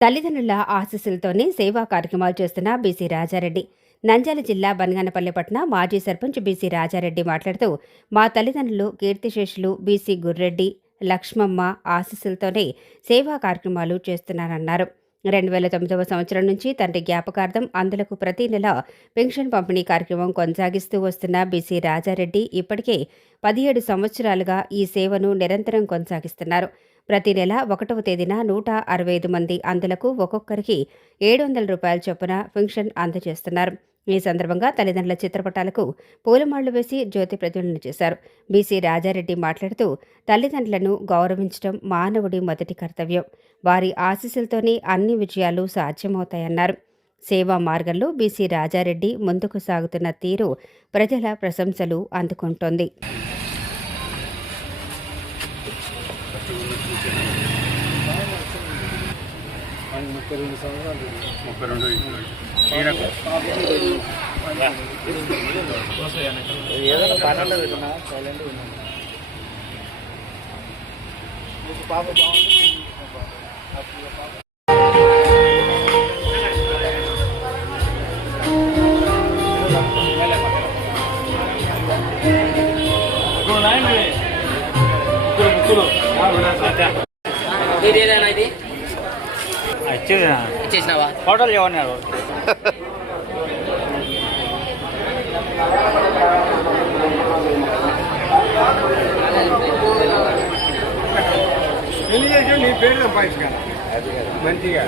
తల్లిదండ్రుల ఆశీస్సులతోనే సేవా కార్యక్రమాలు చేస్తున్న బీసీ రాజారెడ్డి. నంద్యాల జిల్లా బనగానపల్లి పట్టణ మాజీ సర్పంచ్ బీసీ రాజారెడ్డి మాట్లాడుతూ, మా తల్లిదండ్రులు కీర్తిశేషులు బీసీ గుర్రెడ్డి, లక్ష్మమ్మ ఆశీస్సులతోనే సేవా కార్యక్రమాలు చేస్తున్నానన్నారు. 2009వ సంవత్సరం నుంచి తండ్రి జ్ఞాపకార్థం అందులకు ప్రతి నెల పెన్షన్ పంపిణీ కార్యక్రమం కొనసాగిస్తూ వస్తున్న బీసీ రాజారెడ్డి ఇప్పటికే 17 సంవత్సరాలుగా ఈ సేవను నిరంతరం కొనసాగిస్తున్నారు. ప్రతి నెల 1వ తేదీన 165 మంది అందులకు ఒక్కొక్కరికి 700 రూపాయల చొప్పున పెన్షన్ అందజేస్తున్నారు. ఈ సందర్భంగా తల్లిదండ్రుల చిత్రపటాలకు పూలమాళ్లు వేసి జ్యోతి ప్రజ్వలన చేశారు. బీసీ రాజారెడ్డి మాట్లాడుతూ, తల్లిదండ్రులను గౌరవించడం మానవుడి మొదటి కర్తవ్యం. వారి ఆశీస్సులతోనే అన్ని విజయాలు సాధ్యమవుతాయన్నారు. సేవా మార్గంలో బీసీ రాజారెడ్డి ముందుకు సాగుతున్న తీరు ప్రజల ప్రశంసలు అందుకుంటోంది. ఏదైనా పాటలు పెట్టినా సైలెంట్ పాప బాగుంది. ఇదేనా ఇది ఇచ్చేసినావా హోటల్ ఏమన్నారు? నీ పేరు సంపాదించుకోవాలి మంచిగా.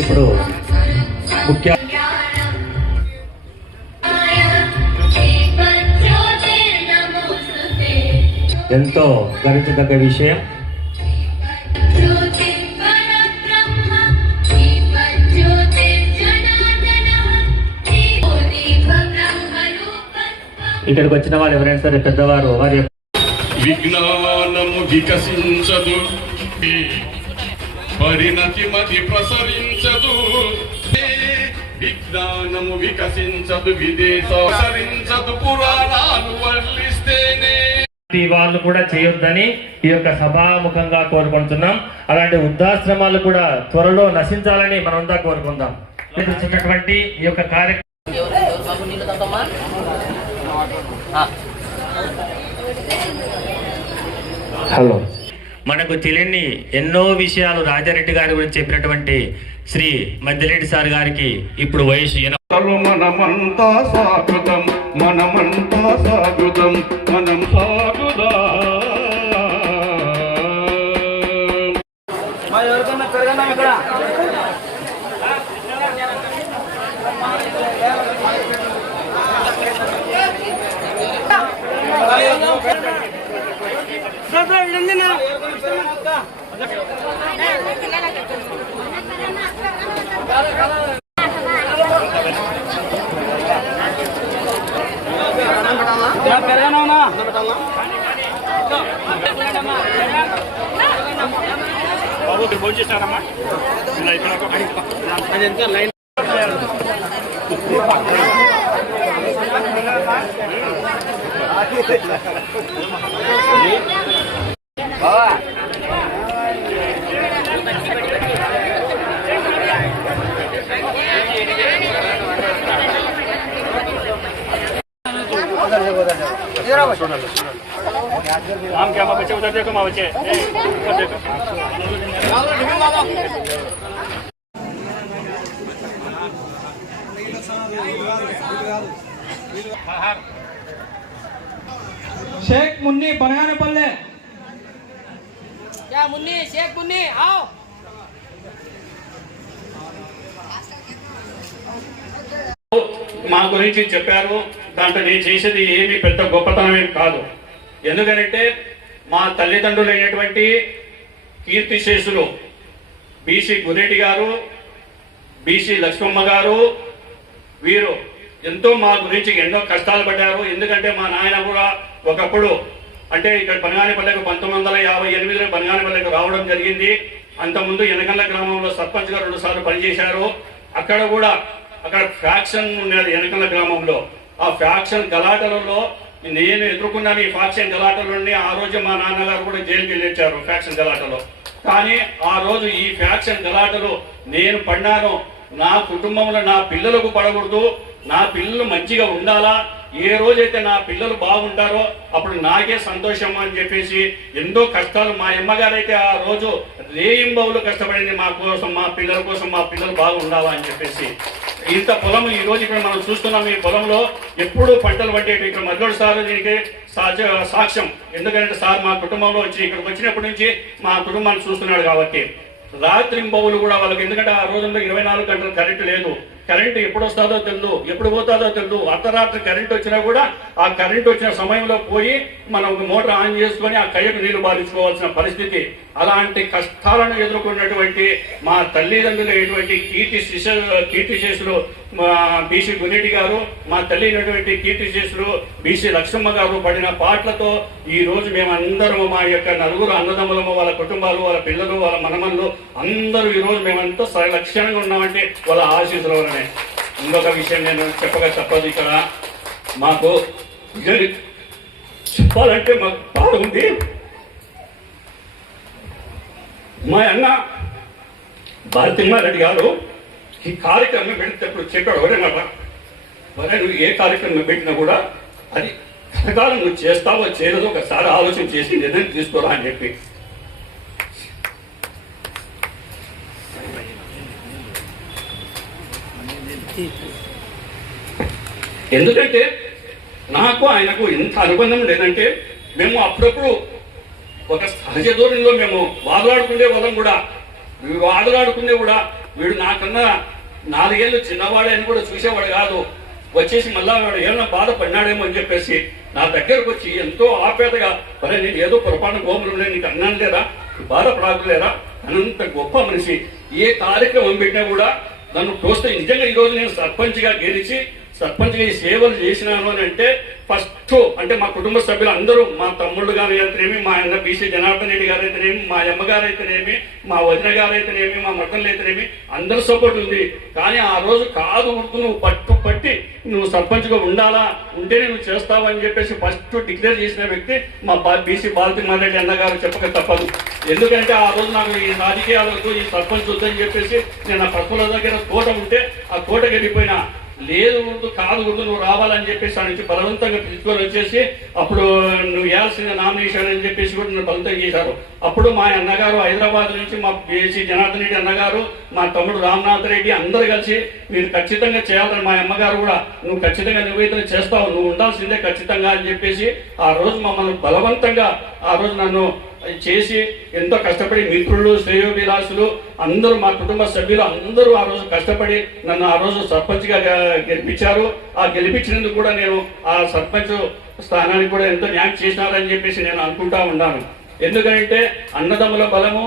ఇప్పుడు ముఖ్య ఎంతో గర్వించదగ్గ విషయం. ఇక్కడికి వచ్చిన వాళ్ళు ఎవరైనా సరే పెద్దవారు వారి విజ్ఞానము వికసించదు, పరిణతి మతి ప్రసరించదు. విజ్ఞానము వికసించదు, విదేశించదు, పురాణాలు వర్లిస్తేనే. వాళ్ళు కూడా చేయొద్దని ఈ యొక్క సభాముఖంగా కోరుకుంటున్నాం. అలాంటి వృద్ధాశ్రమాలు కూడా త్వరలో నశించాలని మనంతా కోరుకుందాం. చిన్నటువంటి ఈ యొక్క కార్యక్రమం హలో మనకు తెలియని ఎన్నో విషయాలు రాజారెడ్డి గారి గురించి చెప్పినటువంటి శ్రీ మద్దిరెడ్డి సార్ గారికి ఇప్పుడు వయసు మనమంతా సాగుదాం, మనమంతా సాగుదాం, మనం సాగుదా. ఎవరికన్నా పెరగనా ఇక్కడ పెరగనా బాబు ఫోన్ చేస్తారమ్మా. లైన్ हम क्या बच्चे उधर देखो माँ बच्चे देखो शेख मुन्नी बनगानेपल्ले क्या मुन्नी शेख मुन्नी आओ మా గురించి చెప్పారు. దాంట్లో నేను చేసేది ఏమి పెద్ద గొప్పతనం ఏమి కాదు. ఎందుకంటే మా తల్లిదండ్రులు అయినటువంటి కీర్తిశేషులు బీసీ గురెడ్డి గారు, బీసీ లక్ష్మమ్మ గారు, వీరు ఎంతో మా గురించి ఎన్నో కష్టాలు పడ్డారు. ఎందుకంటే మా నాయన కూడా ఒకప్పుడు అంటే ఇక్కడ బనగానిపల్లెకు 1958లో బనగానిపల్లెకు రావడం జరిగింది. అంతకుముందు ఎనగండ్ల గ్రామంలో సర్పంచ్గా 2 సార్లు పనిచేశారు. అక్కడ కూడా అక్కడ ఫ్యాక్షన్ ఉండేది ఎనకల గ్రామంలో. ఆ ఫ్యాక్షన్ గలాటలలో నేను ఎదుర్కొన్నాను. ఈ ఫ్యాక్షన్ గలాటలోని ఆ రోజు మా నాన్నగారు కూడా జైలుకి వెళ్ళొచ్చారు ఫ్యాక్షన్ గలాటలో. కానీ ఆ రోజు ఈ ఫ్యాక్షన్ గలాటలో నేను పడ్డాను. నా కుటుంబంలో నా పిల్లలకు పడకూడదు, నా పిల్లలు మంచిగా ఉండాలా, ఏ రోజైతే నా పిల్లలు బాగుంటారో అప్పుడు నాకే సంతోషం అని చెప్పేసి ఎంతో కష్టాలు. మా అమ్మగారు అయితే ఆ రోజు రేయింబవులు కష్టపడింది మా కోసం, మా పిల్లల కోసం, మా పిల్లలు బాగుండాలా అని చెప్పేసి. ఇంత పొలం ఈ రోజు ఇక్కడ మనం చూస్తున్నాం. ఈ పొలంలో ఎప్పుడు పంటలు పట్టేవి. ఇక్కడ మధ్యలో సార్ దీనికి సాక్ష్యం. ఎందుకంటే సార్ మా కుటుంబంలో వచ్చి ఇక్కడికి వచ్చినప్పటి నుంచి మా కుటుంబాన్ని చూస్తున్నాడు కాబట్టి రాత్రింబవులు కూడా వాళ్ళకి. ఎందుకంటే ఆ రోజుల్లో 24 గంటలు కరెంటు లేదు. కరెంటు ఎప్పుడు వస్తుందో తెలియదు, ఎప్పుడు పోతుందో తెలియదు. అర్ధరాత్రి కరెంటు వచ్చినా కూడా ఆ కరెంటు వచ్చిన సమయంలో పోయి మనం మోటార్ ఆన్ చేసుకొని ఆ కయ్యకు నీళ్లు బాధించుకోవాల్సిన పరిస్థితి. అలాంటి కష్టాలను ఎదుర్కొన్నటువంటి మా తల్లిదండ్రులైనటువంటి కీర్తిశేషులు బీసీ గురెడ్డి గారు, మా తల్లి అయినటువంటి కీర్తిశేషులు బీసీ లక్ష్మమ్మ గారు పడిన పాటలతో ఈ రోజు మేమందరము మా యొక్క నలుగురు అన్నదమ్ములము, వాళ్ళ కుటుంబాలు, వాళ్ళ పిల్లలు, వాళ్ళ మనమన్లు అందరూ ఈ రోజు మేమంతా లక్ష్యంగా ఉన్నామంటే వాళ్ళ ఆశీస్సుల వల్లనే. ఇంకొక విషయం నేను చెప్పక తప్పదు. ఇక్కడ మాకు చెప్పాలంటే మాకు బాధ ఉంది. మా అన్న భారతిమ్మారెడ్డి గారు ఈ కార్యక్రమం పెట్టేటప్పుడు చెప్పాడు, ఎవరేమాట మరి నువ్వు ఏ కార్యక్రమం పెట్టినా కూడా అది పథకాలు నువ్వు చేస్తావో చేయలేదో ఒకసారి ఆలోచన చేసి నిర్ణయం తీసుకోరా అని చెప్పి. ఎందుకంటే నాకు ఆయనకు ఎంత అనుబంధం లేదంటే మేము అప్పుడప్పుడు ఒక సహజ ధోరణిలో మేము వాదులాడుకునే వాళ్ళం కూడా. వాదులాడుకునే కూడా వీడు నాకన్నా 4 ఏళ్ళు చిన్నవాడే అని కూడా చూసేవాడు కాదు. వచ్చేసి మళ్ళా వాడు ఏమన్నా బాధపడినాడేమో అని చెప్పేసి నా దగ్గరకు వచ్చి ఎంతో ఆపేతగా, మరి నేను ఏదో పొరపాటు గోపురం లేదు, నీకు అన్నాను లేదా, బాధపడలేరా, అనంత గొప్ప మనిషి. ఏ కార్యక్రమం పెట్టినా కూడా నన్ను ప్రోత్సహించి నిజంగా ఈరోజు నేను సర్పంచ్గా గెలిచి సర్పంచ్గా ఈ సేవలు చేసినాను అని అంటే ఫస్ట్ అంటే మా కుటుంబ సభ్యులు అందరూ, మా తమ్ముళ్ళు గారు అయితేనేమి, మా అన్న బీసీ జనార్దన్ రెడ్డి గారు అయితేనేమి, మా అమ్మగారు అయితేనేమి, మా వదిన గారు అయితేనేమి, మా మక్కలు అయితేనేమి అందరూ సపోర్ట్ ఉంది. కానీ ఆ రోజు కాదు నువ్వు పట్టి నువ్వు సర్పంచ్గా ఉండాలా, ఉంటేనే నువ్వు చేస్తావు అని చెప్పేసి ఫస్ట్ డిక్లేర్ చేసిన వ్యక్తి మా బీసీ భారతిమారెడ్డి అన్న గారు, చెప్పక తప్పదు. ఎందుకంటే ఆ రోజు నాకు ఈ రాజకీయాలకు ఈ సర్పంచ్ వద్దని చెప్పేసి నేను ఆ పశువుల దగ్గర తోట ఉంటే ఆ తోటకి వెళ్ళిపోయినా, లేదు కాదు నువ్వు రావాలని చెప్పేసి ఆ నుంచి బలవంతంగా పిలుచుకొని వచ్చేసి అప్పుడు నువ్వు వేయాల్సిన నామినేషన్ అని చెప్పేసి కూడా నన్ను బలవంతం చేశారు. అప్పుడు మా అన్నగారు హైదరాబాద్ నుంచి మా బీసీ జనార్దన్ రెడ్డి అన్నగారు, మా తమ్ముడు రామనాథ్ రెడ్డి అందరు కలిసి మీరు ఖచ్చితంగా చేయాలని, మా అమ్మగారు కూడా నువ్వు ఖచ్చితంగా నువ్వైతే చేస్తావు, నువ్వు ఉండాల్సిందే ఖచ్చితంగా అని చెప్పేసి ఆ రోజు మమ్మల్ని బలవంతంగా ఆ రోజు నన్ను చేసి ఎంతో కష్టపడి మిత్రులు, శ్రేయోభిలాషులు అందరూ, మా కుటుంబ సభ్యులు అందరూ ఆ రోజు కష్టపడి నన్ను ఆ రోజు సర్పంచ్గా గెలిపించారు. ఆ గెలిపించినందుకు కూడా నేను ఆ సర్పంచ్ స్థానానికి కూడా ఎంతో న్యాయం చేసినారని చెప్పేసి నేను అనుకుంటా ఉన్నాను. ఎందుకంటే అన్నదమ్ముల బలము,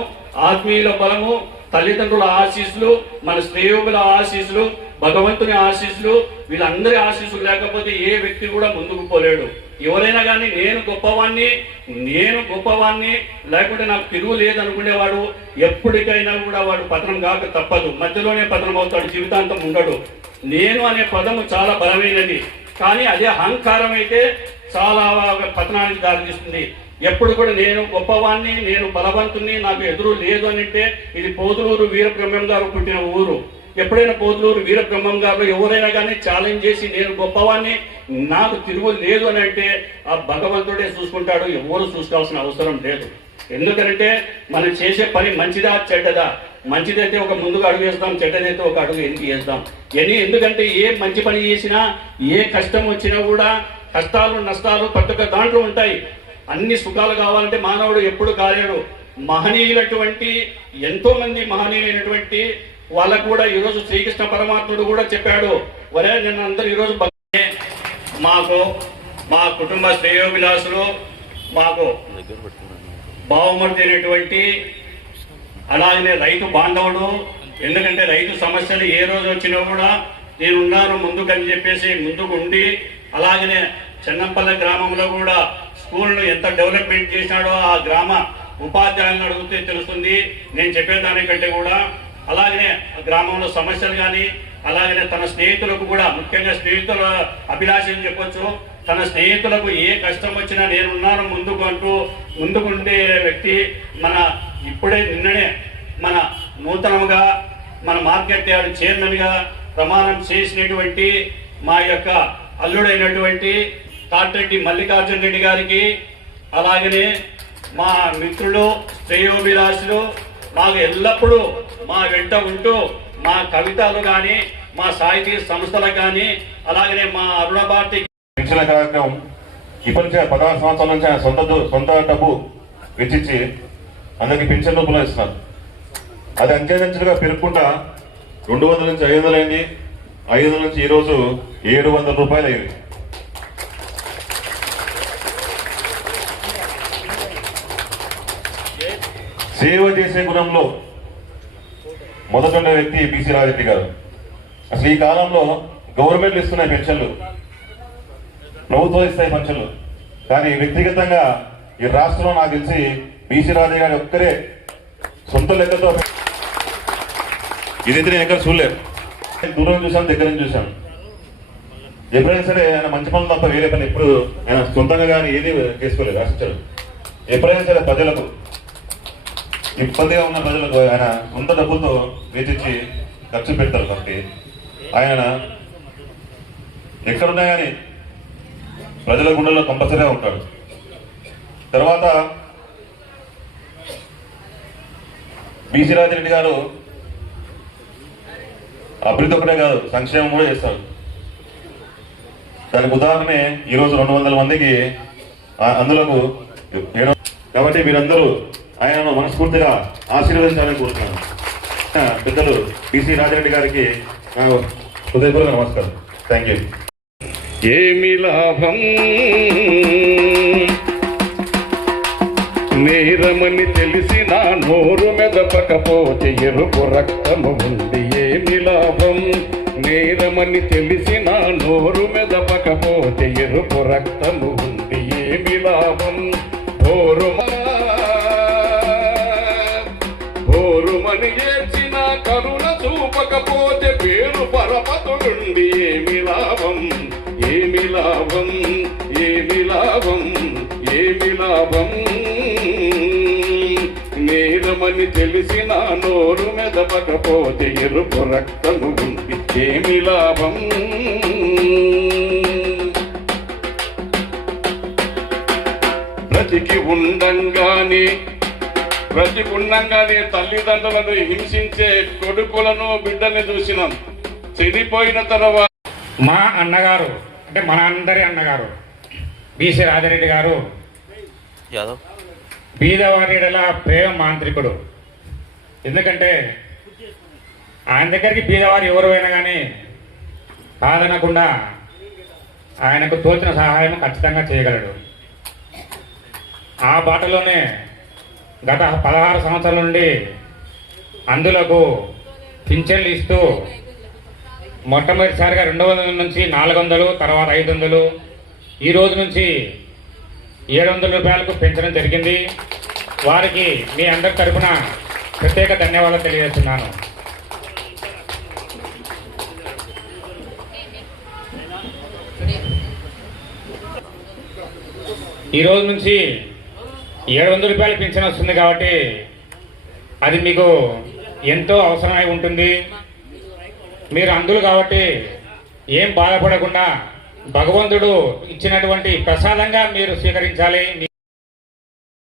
ఆత్మీయుల బలము, తల్లిదండ్రుల ఆశీస్సులు, మన శ్రేయోగుల ఆశీస్సులు, భగవంతుని ఆశీస్సులు, వీళ్ళందరి ఆశీస్సులు లేకపోతే ఏ వ్యక్తి కూడా ముందుకు పోలేడు. ఎవరైనా కానీ నేను గొప్పవాణ్ణి లేకుంటే నాకు తిరుగు లేదనుకునేవాడు ఎప్పటికైనా కూడా వాడు పతనం కాక తప్పదు. మధ్యలోనే పతనం అవుతాడు, జీవితాంతం ఉండడు. నేను అనే పదము చాలా బలమైనది, కానీ అదే అహంకారం అయితే చాలా పతనానికి దారితీస్తుంది. ఎప్పుడు కూడా నేను గొప్పవాణ్ణి, నేను బలవంతుని, నాకు ఎదురు లేదు అని అంటే ఇది పోతులూరు వీరబ్రహ్మం గారు పుట్టిన ఊరు. ఎప్పుడైనా పోతులూరు వీరబ్రహ్మం గారు ఎవరైనా కానీ ఛాలెంజ్ చేసి నేను గొప్పవాణ్ణి, నాకు తిరుగు లేదు అని అంటే ఆ భగవంతుడే చూసుకుంటాడు, ఎవరు చూసుకోవాల్సిన అవసరం లేదు. ఎందుకంటే మనం చేసే పని మంచిదా చెడ్డదా, మంచిదైతే ఒక ముందుకు అడుగు వేస్తాం, చెడ్డదైతే ఒక అడుగు వెనక్కి వేస్తాం. ఎందుకంటే ఏ మంచి పని చేసినా, ఏ కష్టం వచ్చినా కూడా కష్టాలు నష్టాలు ప్రతి ఒక్క దాంట్లో ఉంటాయి. అన్ని సుఖాలు కావాలంటే మానవుడు ఎప్పుడు కాలేడు. మహనీయులటువంటి ఎంతో మంది మహనీయులైనటువంటి వాళ్ళకు కూడా ఈరోజు శ్రీకృష్ణ పరమాత్ముడు కూడా చెప్పాడు, వరే నేను అందరూ ఈరోజు మా కుటుంబ శ్రేయోభిలాసులు, మాకు బావమర్ది అయినటువంటి, అలాగనే రైతు బాంధవుడు. ఎందుకంటే రైతు సమస్యలు ఏ రోజు వచ్చినా కూడా నేనున్నాను ముందుకని చెప్పేసి ముందుకు ఉండి, అలాగనే చెన్నంపల్లి గ్రామంలో కూడా స్కూల్ను ఎంత డెవలప్మెంట్ చేసినాడో ఆ గ్రామ ఉపాధ్యాయులను అడిగితే తెలుస్తుంది నేను చెప్పేదానికంటే కూడా. అలాగనే గ్రామంలో సమస్యలు కానీ, అలాగనే తన స్నేహితులకు కూడా, ముఖ్యంగా స్నేహితుల అభిలాషని చెప్పొచ్చు, తన స్నేహితులకు ఏ కష్టం వచ్చినా నేనున్నాను ముందుకు అంటూ ముందుకుండే వ్యక్తి. ఇప్పుడే నిన్ననే మన నూతనంగా మన మార్కెట్ యార్డ్ చైర్మన్గా ప్రమాణం చేసినటువంటి మా యొక్క అల్లుడైనటువంటి కాటిరెడ్డి మల్లికార్జున రెడ్డి గారికి, అలాగనే మా మిత్రులు శ్రేయోభిలాషులు మాకు ఎల్లప్పుడూ మా వెంట ఉంటూ మా కవితలు కానీ, మా సాహితీ సంస్థలకు కానీ, అలాగనే మా అరుణ భారతి పెన్షన్ కార్యక్రమం ఇప్పటి నుంచి 16 సంవత్సరాల నుంచి ఆయన సొంత డబ్బు వెచ్చించి అందరికి పెన్షన్ రూపంలో ఇస్తున్నారు. అది అంచెలంచెలుగా పెరుగుకుంటా 200 నుంచి 500 అయింది. 500 నుంచి ఈరోజు 700 రూపాయలు అయింది. సేవ చేసే గుణంలో మొదటి వ్యక్తి బీసీ రాజరెడ్డి గారు. అసలు ఈ కాలంలో గవర్నమెంట్లు ఇస్తున్నాయి పెన్షన్లు, ప్రభుత్వం ఇస్తాయి పెన్షన్లు, కానీ వ్యక్తిగతంగా ఈ రాష్ట్రంలో నాకు తెలిసి బీసీ రాజయ్య గారి ఒక్కరే సొంత లెక్కతో ఇదైతే నేను ఎక్కడ చూడలేదు. దూరం చూశాను, దగ్గర నుంచి చూశాను. ఎప్పుడైనా సరే ఆయన మంచి పనులు తప్ప వేరే పని ఎప్పుడు ఆయన సొంతంగా కానీ ఏది చేసుకోలేదు, ఆశించాడు. ఎప్పుడైనా సరే ప్రజలకు ఇబ్బందిగా ఉన్న ప్రజలకు ఆయన సొంత డబ్బులతో వెచ్చించి ఖర్చు పెడతారు. కాబట్టి ఆయన ఎక్కడున్నా కానీ ప్రజల గుండెల్లో కంపల్సరీగా ఉంటాడు. తర్వాత బీసీ రాజిరెడ్డి గారు అభివృద్ధి ఒకటే కాదు, సంక్షేమం కూడా చేస్తారు. దానికి ఉదాహరణే ఈరోజు 200 మందికి అందులకు. కాబట్టి మీరందరూ ఆయనను మనస్ఫూర్తిగా ఆశీర్వదించాలని కోరుతున్నాను. పెద్దలు బీసీ రాజిరెడ్డి గారికి హృదయపూర్వక నమస్కారం. Thank you. ఏమి లాభం నేరమని తెలిసిన నోరు మెదపకపోతే ఎరుపు రక్తము ఉంది. ఏమి లాభం నేరమని తెలిసిన నోరు మెదపకపోతే ఎరుపు రక్తము ఉంది. ఏమి లాభం ఓరుమని ఏడ్చిన కరుణ చూపకపోతే పేరు పరపతులుండి. ఏమి లాభం ఏమి లాభం ఏమి లాభం ఏమి లాభం నేరమని తెలిసిన నోరు మెదపకపోతే ఎరుపు రక్తము ఉంది. ఏమి లాభం బ్రతికుండంగానే తల్లిదండ్రులను హింసించే కొడుకులను బిడ్డని చూసినాం. చనిపోయిన తర్వాత మా అన్నగారు అంటే మన అందరి అన్నగారు బీసీ రాజరెడ్డి గారు బీదవారిలా ప్రేమ మాంత్రికుడు. ఎందుకంటే ఆయన దగ్గరికి బీదవారు ఎవరు అయినా కానీ కాదనకుండా ఆయనకు తోచిన సహాయం ఖచ్చితంగా చేయగలడు. ఆ బాటలోనే గత 16 సంవత్సరాల నుండి అందులకు పింఛన్లు ఇస్తూ మొట్టమొదటిసారిగా 200 నుంచి 400, తర్వాత 500, ఈ రోజు నుంచి 700 రూపాయలకు పెంచడం జరిగింది. వారికి మీ అందరి తరఫున ప్రత్యేక ధన్యవాదాలు తెలియజేస్తున్నాను. ఈ రోజు నుంచి 700 రూపాయలు పింఛన్ వస్తుంది కాబట్టి అది మీకు ఎంతో అవసరమై ఉంటుంది. మీరు అందులు కాబట్టి ఏం బాధపడకుండా భగవంతుడు ఇచ్చినటువంటి ప్రసాదంగా మీరు స్వీకరించాలి.